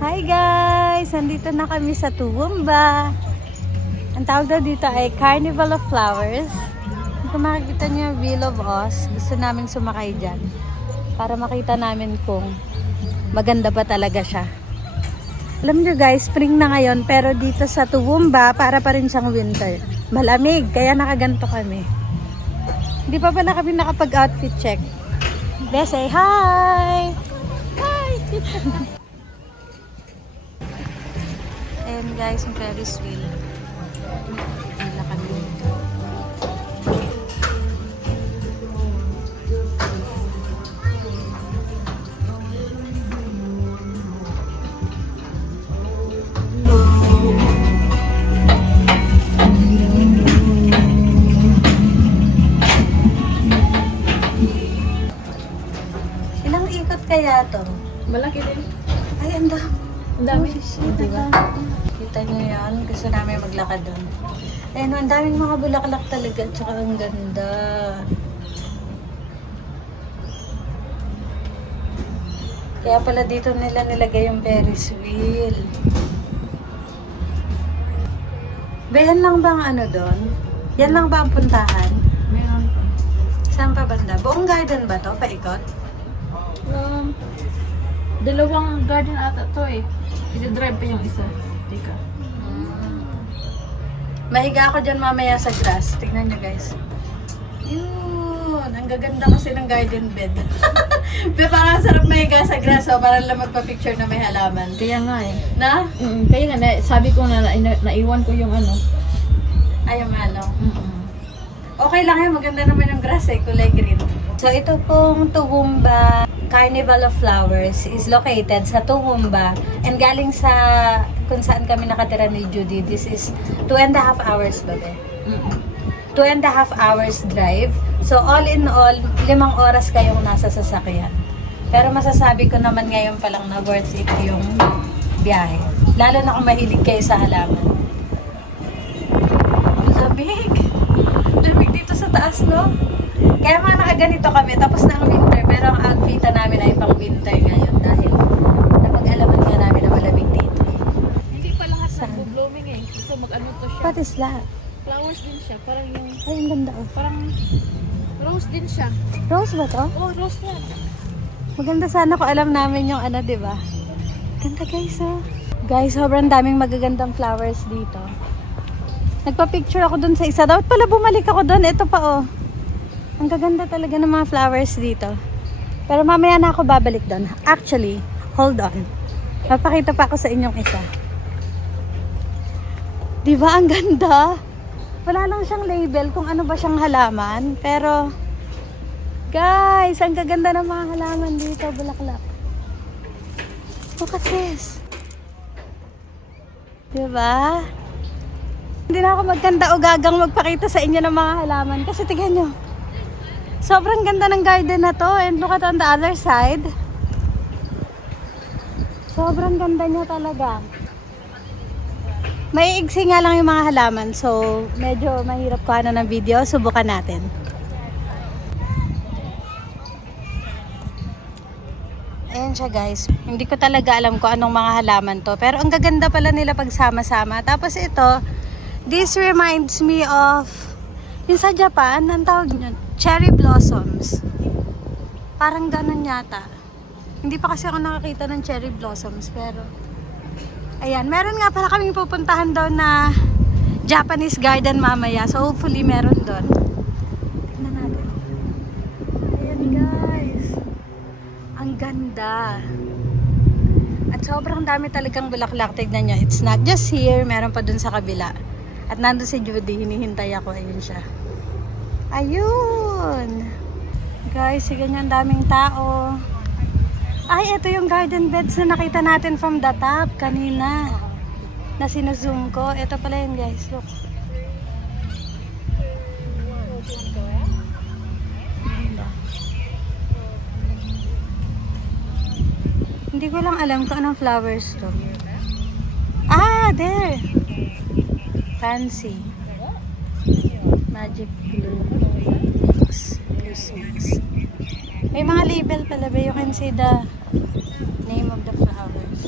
Hi guys! Nandito na kami sa Toowoomba. Ang tawag daw dito ay Carnival of Flowers. Kung makikita niyo yung Wheel of Oz, gusto namin sumakay dyan. Para makita namin kung maganda ba talaga siya. Alam niyo guys, spring na ngayon pero dito sa Toowoomba para pa rin siyang winter. Malamig, kaya nakaganto kami. Hindi pa pala kami nakapag-outfit check. Best say hi! Hi! Ayan guys, yung Ferris wheel. Wala kami dito. Ilang ikot kaya to? Malaki din. Ay, ang dami. Ang dami. Diba? Kita nyo yan. Gusto namin maglakad doon. Ayun, ang daming mga bulaklak talaga. Tsaka ang ganda. Kaya pala dito nila nilagay yung Ferris wheel. Bayan lang ba ang ano doon? Yan lang ba ang puntahan? Meron pa. Saan pa banda? Buong garden ba to? Paikot? Dalawang garden ata to eh. I-drive pa yung isa. Teka. Mahiga ako dyan mamaya sa grass. Tingnan nyo guys. Yun. Ang gaganda kasi ng garden bed. Pero parang sarap mahiga sa grass. So, parang lang magpa-picture na may halaman. Kaya nga eh. Na? Kaya nga, sabi ko na naiwan ko yung ano. Ayaw malo. Okay lang yan. Maganda naman yung grass eh. Kulay green. So, ito pong Toowoomba Carnival of Flowers is located sa Toowoomba. And galing sa kung saan kami nakatira ni Judy. This is 2.5 hours ba be? 2.5 hours drive. So, all in all, 5 oras kayong nasa sasakyan. Pero masasabi ko naman ngayon pa lang na worth it yung biyahe. Lalo na kung mahilig kayo sa halaman. Lamig! Lamig dito sa taas, no? Kaya mga nakaganito kami, tapos na ang winter, pero ang outfitan namin ay pang winter ngayon dahil napag-alaman nga namin na malamig dito. Hindi pa lahat nag-blooming eh. Ito mag-ano to siya. What is that? Flowers din siya. Parang yung, Ay, ang ganda oh. parang rose din siya. Rose ba to? Oh, rose yan. Maganda sana kung alam namin yung ano, di ba? Ganda guys, oh. Guys, sobrang daming magagandang flowers dito. Nagpa-picture ako dun sa isa. Dapat pala bumalik ako dun. Ito pa, oh. Ang gaganda talaga ng mga flowers dito. Pero mamaya na ako babalik dun. Actually, hold on. Papakita pa ako sa inyong isa. Di ba ang ganda? Wala lang siyang label kung ano ba siyang halaman. Pero, guys, ang gaganda ng mga halaman dito, bulaklak. Look at this. Di ba? Hindi na ako magkanda o gagang magpakita sa inyo ng mga halaman. Kasi tingnan nyo. Sobrang ganda ng garden na to. And look at on the other side. Sobrang ganda niya talaga. May iksi nga lang yung mga halaman. So, medyo mahirap kuhanan ng video. Subukan natin. Ayan siya guys. Hindi ko talaga alam kung anong mga halaman to. Pero ang gaganda pala nila pagsama-sama. Tapos ito, this reminds me of yung sa Japan, ang tawag nyo, cherry blossoms. Parang ganun yata. Hindi pa kasi ako nakakita ng cherry blossoms, pero ayan, meron nga pala kaming pupuntahan doon na Japanese garden mamaya. So hopefully meron doon. Tignan natin. Ayan guys. Ang ganda. At sobrang dami talagang bulaklak. Tignan nyo, it's not just here, meron pa doon sa kabila. At nandun si Judy, hinihintay ako. Ayun siya. Ayun! Guys, ganyan daming tao. Ay, ito yung garden beds na nakita natin from the top kanina. Na sinuzoom ko. Ito pala yun guys. Look. Hindi ko lang alam kung anong flowers to. Ah, there! Fancy. Magic blue. Christmas. May mga label pala ba? You can see the name of the flowers.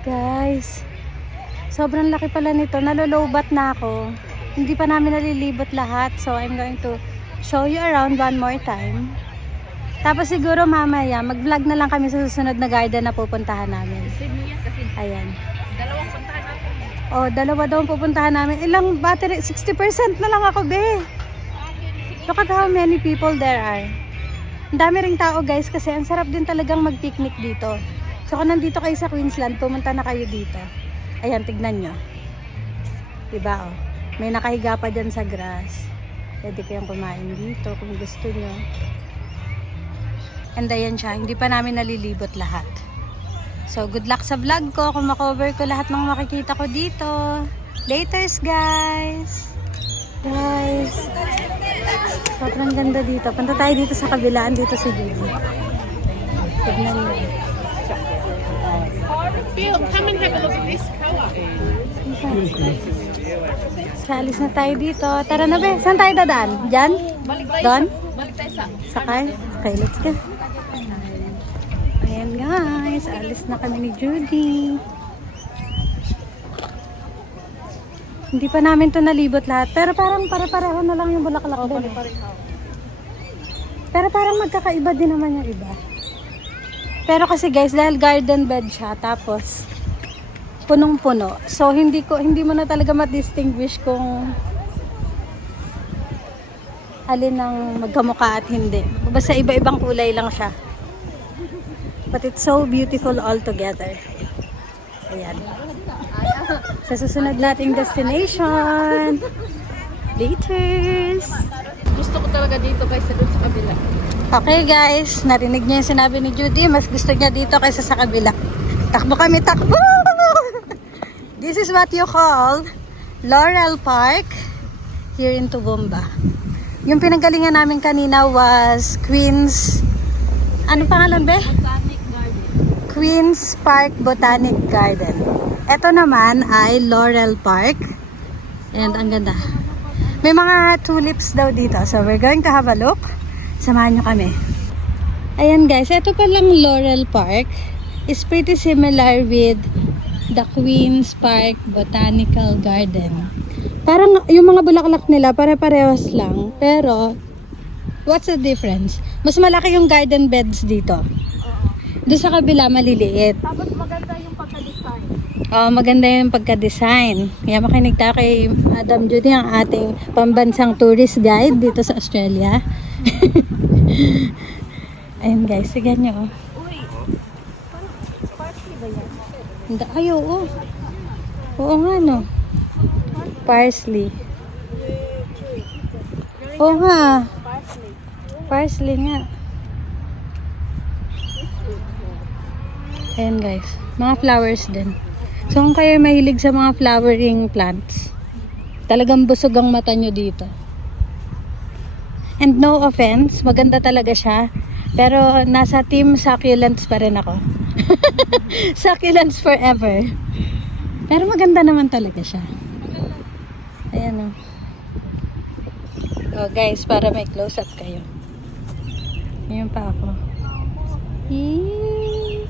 Guys, sobrang laki pala nito. Nalolobat na ako. Hindi pa namin nalilibot lahat. So, I'm going to show you around one more time. Tapos siguro mamaya, mag-vlog na lang kami sa susunod na garden na pupuntahan namin. Ayan. Dalawang puntahan natin. Oh, dalawa daw ang pupuntahan namin. Ilang battery? 60% na lang ako, be. Look at how many people there are. Ang dami ring tao, guys, kasi ang sarap din talagang mag-picnic dito. So, kung nandito kayo sa Queensland, pumunta na kayo dito. Ayan, tignan nyo. Diba, oh. May nakahiga pa dyan sa grass. Pwede kayong kumain dito kung gusto nyo. And ayan siya, hindi pa namin nalilibot lahat. So, good luck sa vlog ko kung makover ko lahat ng makikita ko dito. Laters, guys! Guys, sobrang ganda dito. Punta tayo dito sa kabilaan, dito si Judy. Tignan mo. Come and have a look at this color. Salis na tayo dito. Tara na, be. Saan tayo dadaan? Diyan? Doon? Balik tayo sa... Sakay? Okay, let's go. Ayan, guys. Alis na kami ni Judy. Hindi pa namin to nalibot lahat. Pero parang pare-pareho na lang yung bulaklak doon. Pero parang magkakaiba din naman yung iba. Pero kasi guys, dahil garden bed siya, tapos punong-puno. So hindi mo na talaga ma-distinguish kung alin ang magkamukha at hindi. Basta iba-ibang kulay lang siya. But it's so beautiful all together. Ayan. Sa susunod nating destination. Laters! Gusto ko talaga dito kaysa doon sa kabila. Okay guys, narinig niyo yung sinabi ni Judy, mas gusto niya dito kaysa sa kabila. Takbo kami, takbo! This is what you call Laurel Park here in Toowoomba. Yung pinanggalingan namin kanina was Queens, ano pangalan be? Botanic Garden. Queens Park Botanic Garden. Ito naman ay Laurel Park. And ang ganda. May mga tulips daw dito. So we're going to have a look. Samahan nyo kami. Ayan guys, ito palang Laurel Park is pretty similar with the Queens Park Botanical Garden. Parang yung mga bulaklak nila pare-parehas lang. Pero, what's the difference? Mas malaki yung garden beds dito. Doon sa kabila, maliliit. Tapos maganda yung pagka-design. Oh, maganda yung pagka-design. Kaya makinig tayo kay Madam Judy, ang ating pambansang tourist guide dito sa Australia. Ayun guys, tignan nyo. Uy, parsley ba yan? Hindi, ay, oo. Oo nga, no. Parsley. Oo nga. Parsley. Parsley nga. Ayan guys, mga flowers din. So kung kayo mahilig sa mga flowering plants, talagang busog ang mata nyo dito. And no offense, maganda talaga siya. Pero nasa team succulents pa rin ako. Succulents forever. Pero maganda naman talaga siya. Ayan o. Oh guys, para may close up kayo. Ayan pa ako. Yes.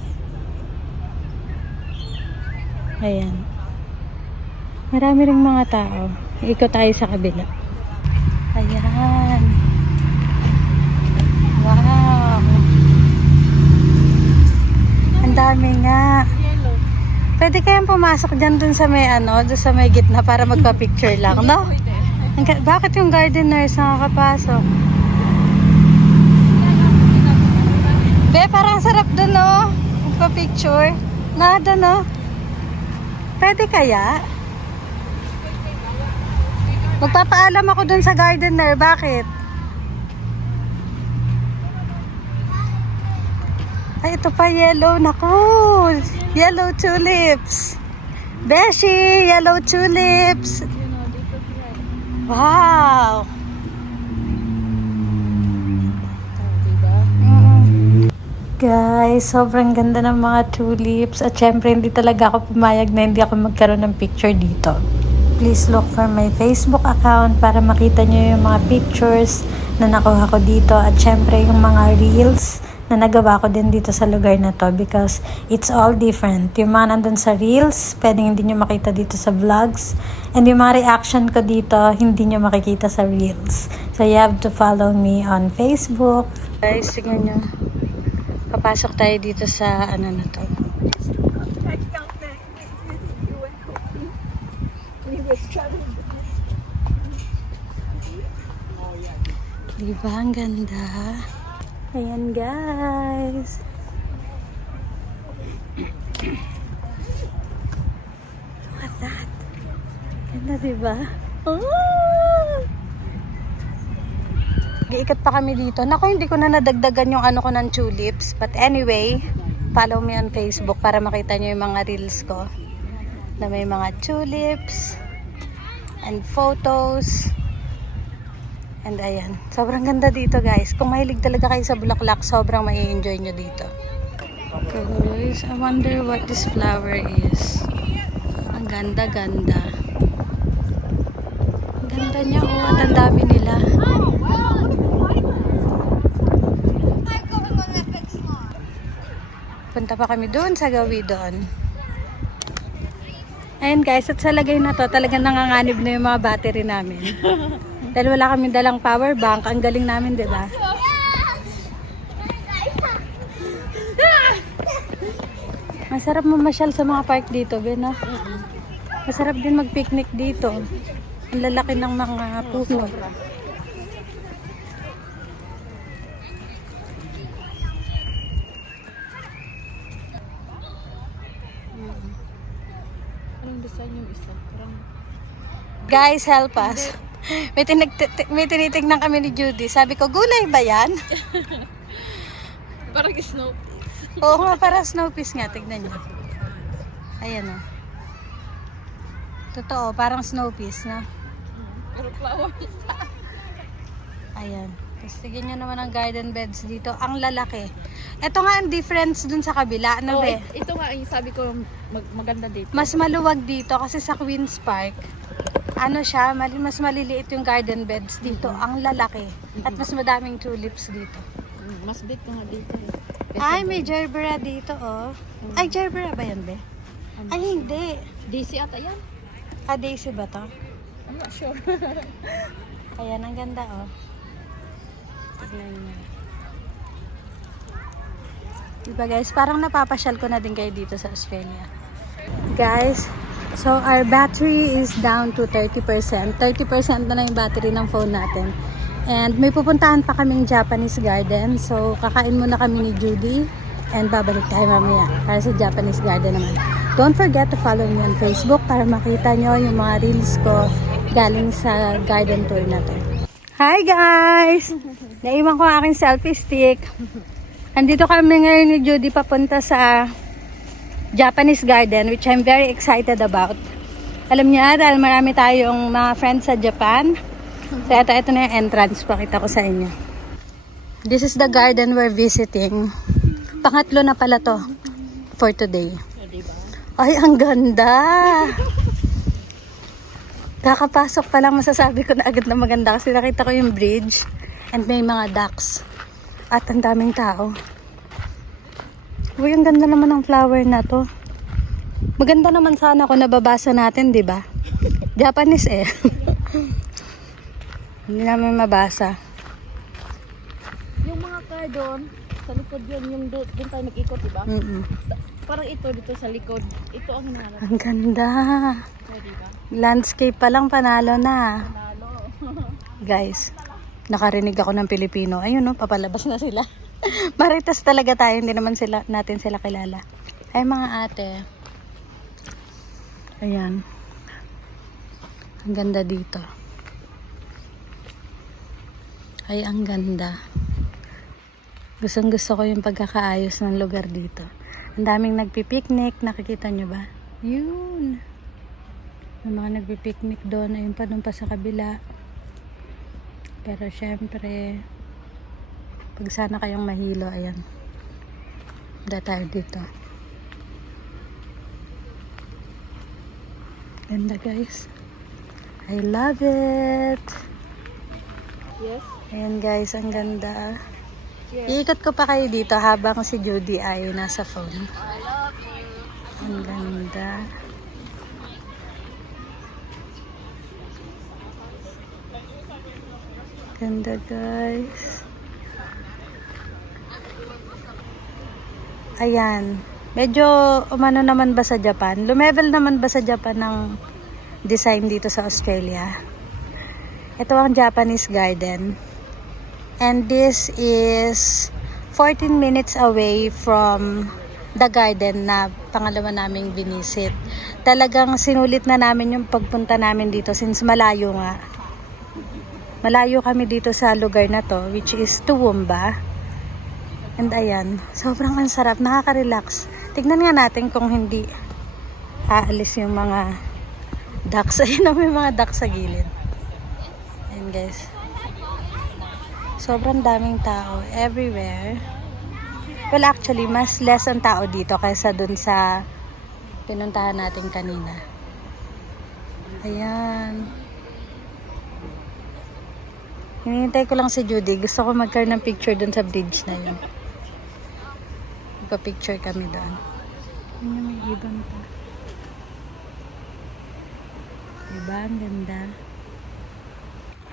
Ayan. Marami ring mga tao. Ikot tayo sa kabila. Ayan. Wow. Ang dami nga. Yellow. Pwede kayang pumasok dyan dun sa may dun sa may gitna para magpa-picture lang, no? Bakit yung gardeners nakakapasok? Be, parang sarap dun, no? Magpa-picture. Nada, no? Pwede kaya? Magpapaalam ako dun sa gardener. Bakit? Ay, ito pa yellow. Naku! Yellow tulips. Beshi! Yellow tulips. Wow! Guys, sobrang ganda ng mga tulips. At syempre, hindi talaga ako pumayag na hindi ako magkaroon ng picture dito. Please look for my Facebook account para makita nyo yung mga pictures na nakuha ko dito. At syempre, yung mga reels na nagawa ko din dito sa lugar na to because it's all different. Yung mga nandun sa reels, pwedeng hindi nyo makita dito sa vlogs. And yung mga reaction ko dito, hindi nyo makikita sa reels. So you have to follow me on Facebook. Guys, tingnan nyo. Papasok tayo dito sa ano na to. Diba? Ang ganda. Ayan, guys. Look at that. Ganda, diba? Oh! Iikat pa kami dito. Naku, hindi ko na nadagdagan yung ano ko ng tulips. But anyway, follow me on Facebook para makita nyo yung mga reels ko. Na may mga tulips and photos. And ayan, sobrang ganda dito guys. Kung mahilig talaga kayo sa bulaklak, sobrang mai-enjoy nyo dito. Guys, I wonder what this flower is. Ang ganda-ganda. Ang ganda niya, oh, at ang dami nila. Punta pa kami doon sa gawi doon. Ayan guys, at sa lagay na to, talagang nanganganib na yung mga battery namin. Dahil wala kami dalang power bank. Ang galing namin, di ba? Masarap mamasyal sa mga park dito, Ben, no? Masarap din mag-picnic dito. Ang lalaki ng mga puno. Anong design yung isa? Parang... Guys, help us. May tinitignan kami ni Judy. Sabi ko, gulay ba yan? Parang snow. Oo nga, para snow peas nga. Tignan nyo. Ayan o. Totoo, parang snow peas, no? Pero flower. Ayan. Tapos tignan nyo naman ang garden beds dito. Ang lalaki. Ito nga ang difference dun sa kabila. Ano, be? Ito nga yung sabi ko maganda dito. Mas maluwag dito kasi sa Queen's Park, ano siya, mas maliliit yung garden beds dito. Ang lalaki. At mas madaming tulips dito. Mas big ka nga dito. Ay, may gerbera dito, oh. Ay, gerbera ba yan, be? Ay, hindi. DC ata yan? Ah, daisy ba to? I'm not sure. Ayan, ang ganda, oh. Tignan nyo. Diba guys, parang napapasyal ko na din kayo dito sa Australia. Guys, so our battery is down to 30%. 30% na lang yung battery ng phone natin. And may pupuntahan pa kaming Japanese garden. So kakain muna kami ni Judy. And babalik tayo mamaya para sa Japanese garden naman. Don't forget to follow me on Facebook para makita nyo yung mga reels ko galing sa garden tour na to. Hi guys! Naiwan ko ang aking selfie stick. Andito kami ngayon ni Judy papunta sa Japanese garden, which I'm very excited about. Alam niya, dahil marami tayong mga friends sa Japan. So ito na yung entrance, pakita ko sa inyo. This is the garden we're visiting. Pangatlo na pala to for today. Ay, ang ganda! Kakapasok pa lang, masasabi ko na agad na maganda kasi nakita ko yung bridge and may mga ducks. At ang daming tao. Uy, ang ganda naman ng flower na to. Maganda naman sana kung nababasa natin, di ba? Japanese eh. Hindi namin mabasa. Yung mga car doon, sa likod yun, yung doon tayo nag-ikot, diba? Parang ito dito sa likod. Ito ang hinahanap. Ang ganda. So, diba? Landscape pa lang, panalo na. Panalo. Guys, nakarinig ako ng Pilipino. Ayun no, papalabas na sila. Maritas talaga tayo, hindi naman natin sila kilala. Ay mga ate. Ayan. Ang ganda dito. Ay, ang ganda. Gustong gusto ko yung pagkakaayos ng lugar dito. Ang daming nagpipiknik, nakikita nyo ba? Yun. May mga nagpipiknik doon, ayun pa doon pa sa kabila. Pero syempre, pag sana kayong mahilo, ayan. Punta tayo dito. Ganda guys. I love it. Yes. Ayan guys, ang ganda. Yes. Iikot ko pa kayo dito habang si Judy ay nasa phone. Ang ganda. Ganda guys. Ayan. Medyo umano naman ba sa Japan? Lumevel naman ba sa Japan ng design dito sa Australia? Ito ang Japanese garden. And this is 14 minutes away from the garden na pangalawa naming binisit. Talagang sinulit na namin yung pagpunta namin dito since malayo nga. Malayo kami dito sa lugar na to, which is Toowoomba. And ayan, sobrang ang sarap, nakaka-relax. Tignan nga natin kung hindi aalis yung mga ducks. Ayun na, may mga ducks sa gilid. Ayan guys. Sobrang daming tao everywhere. Well, actually, mas less ang tao dito kaysa dun sa pinuntahan natin kanina. Ayan. Hinihintay ko lang si Judy. Gusto ko magkaroon ng picture dun sa bridge na yun. Magpa-picture kami doon. Ayan, may ibon pa. Diba? Ang ganda.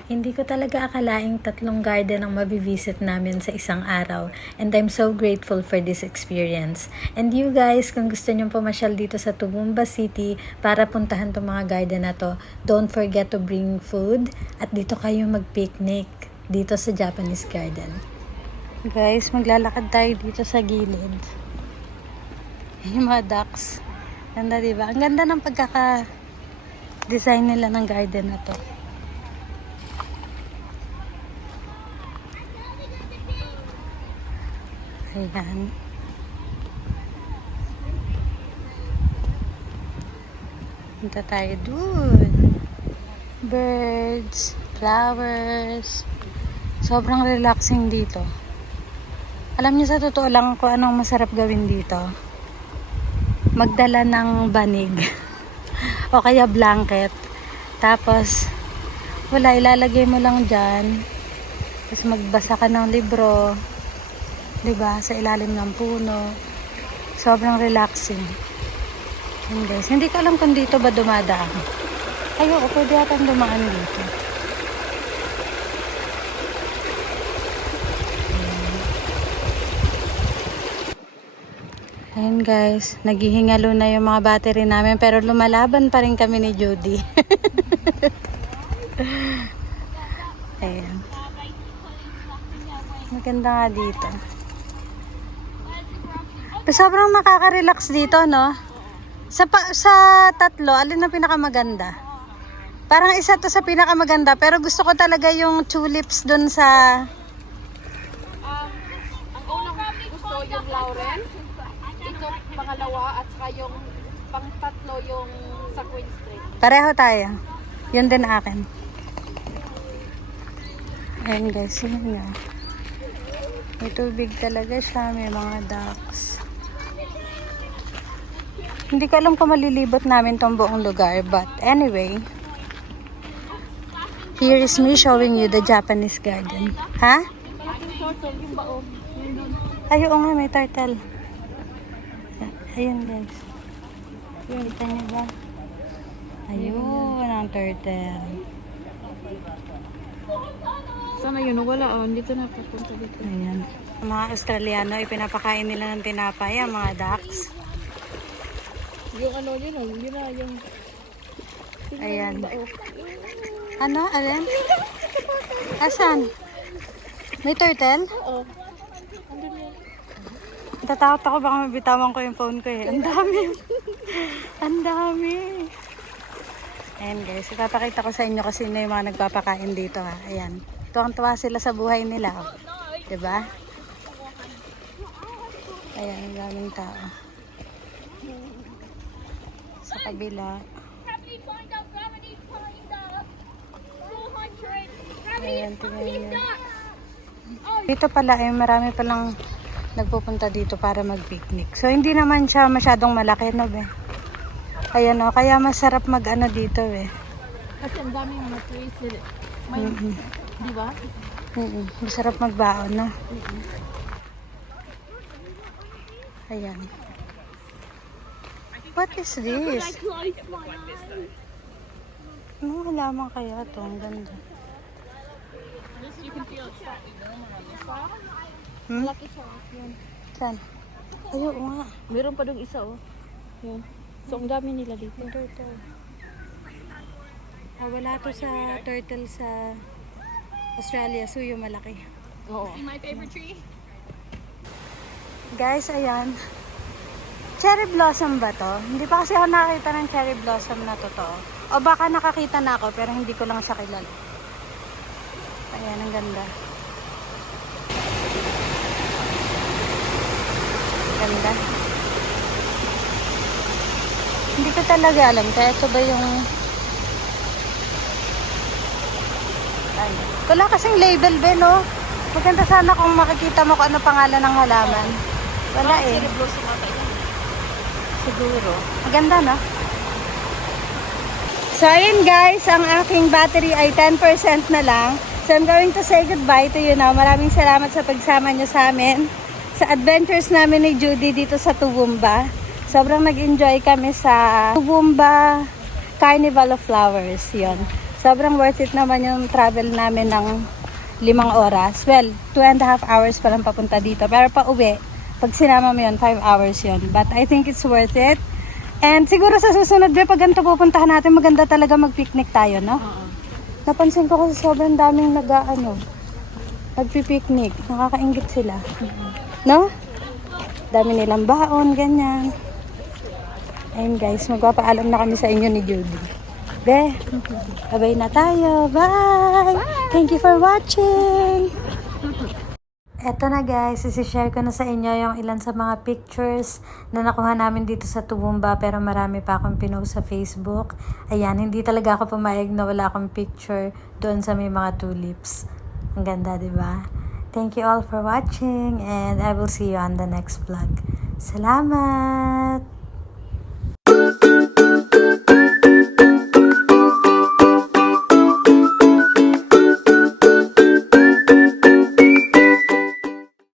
Hindi ko talaga akalaing 3 garden ang mabivisit namin sa isang araw. And I'm so grateful for this experience. And you guys, kung gusto nyo pumasyal dito sa Toowoomba City para puntahan itong mga garden na to, don't forget to bring food at dito kayo mag-picnic dito sa Japanese garden. Guys, maglalakad tayo dito sa gilid. Yung mga ducks. Ganda diba? Ang ganda ng pagkaka-design nila ng garden na to. Ayan. Punta tayo dun. Birds, flowers. Sobrang relaxing dito. Alam niyo sa totoo lang kung anong masarap gawin dito. Magdala ng banig. O kaya blanket. Tapos, wala, ilalagay mo lang dyan. Tapos magbasa ka ng libro. Diba? Sa ilalim ng puno. Sobrang relaxing. And guys, hindi ko alam kung dito ba dumadaan. Ayoko, pwede atang dumaan dito. Ayan guys, naghihingalo na yung mga battery namin pero lumalaban pa rin kami ni Judy. Ayan. Maganda nga dito. Sobrang nakaka-relax dito, no? Sa 3, alin na pinakamaganda? Parang isa to sa pinakamaganda, pero gusto ko talaga yung tulips dun sa... Ang unang gusto yung Lauren. Ito pangalawa at saka yung pang-3 yung sa Queen Street. Pareho tayo. Yun din akin. Ayan guys, yun nga. May tubig talaga siya, may mga ducks. Hindi ko alam kung malilibot namin tong buong lugar, but anyway, here is me showing you the Japanese garden. Ha? Yung baon. Ay, oo nga, may turtle. Ayun guys. Kita niyo ba? Ayun, ang turtle. Sana yun, wala oh. Dito na pupunta dito. Ayan. Mga Australiano, ipinapakain nila ng tinapay ang mga ducks. Yung ano yun oh, yun na yung... Ayan. Ano? Alin? Asan? May turtle? Oo. Andun yan. Tatakot ako baka mabitawan ko yung phone ko eh. Ang dami. Ang dami. Ayan guys, ipapakita ko sa inyo kasi sino yung mga nagpapakain dito ha. Ayan. Tuwang-tuwa sila sa buhay nila. Oh. Diba? Ayan, ang daming tao. Sa kabila. Ayan, tingnan nyo. Dito pala eh, marami palang nagpupunta dito para mag-picnic. So, hindi naman siya masyadong malaki, no, be? Ayan, o. Kaya masarap mag-ano dito, eh. Kasi ang daming mga trees. May, di ba? Masarap magbaon, no? Ayan. What is this? Ano halaman kaya to? Ang ganda. Malaki siya. Yan. Saan? Ayaw nga. Meron pa dong isa, oh. Yan. So, ang dami nila dito. Yung turtle. Wala to sa turtle sa Australia. So, yung malaki. Oo. See my favorite tree? Guys, ayan. Cherry blossom ba to? Hindi pa kasi ako nakakita ng cherry blossom na totoo. O baka nakakita na ako pero hindi ko lang siya kilala. Ayan, ang ganda. Ganda. Hindi ko talaga alam kaya ito ba yung... Ay, wala kasing label ba, no? Maganda sana kung makikita mo kung ano pangalan ng halaman. Wala eh. Cherry blossom ata yan. Siguro. Maganda, no? So, ayun guys, ang aking battery ay 10% na lang. So, I'm going to say goodbye to you now. Maraming salamat sa pagsama nyo sa amin. Sa adventures namin ni Judy dito sa Toowoomba. Sobrang nag-enjoy kami sa Toowoomba Carnival of Flowers. Yun. Sobrang worth it naman yung travel namin ng 5 oras. Well, 2.5 hours pa lang papunta dito. Pero pa uwi, pag sinama mo yun, 5 hours yun. But I think it's worth it. And siguro sa susunod, pag ganito pupuntahan natin, maganda talaga mag-picnic tayo, no? Napansin ko kasi sobrang daming nagpi-picnic. Nakakaingit sila. No? Dami nilang baon, ganyan. Ayun guys, magpapaalam na kami sa inyo ni Judy. Be, babay na tayo. Bye! Thank you for watching! Eto na guys, isi-share ko na sa inyo yung ilan sa mga pictures na nakuha namin dito sa Toowoomba pero marami pa akong pinost sa Facebook. Ayan, hindi talaga ako pumayag na wala akong picture doon sa may mga tulips. Ang ganda, di ba? Thank you all for watching and I will see you on the next vlog. Salamat!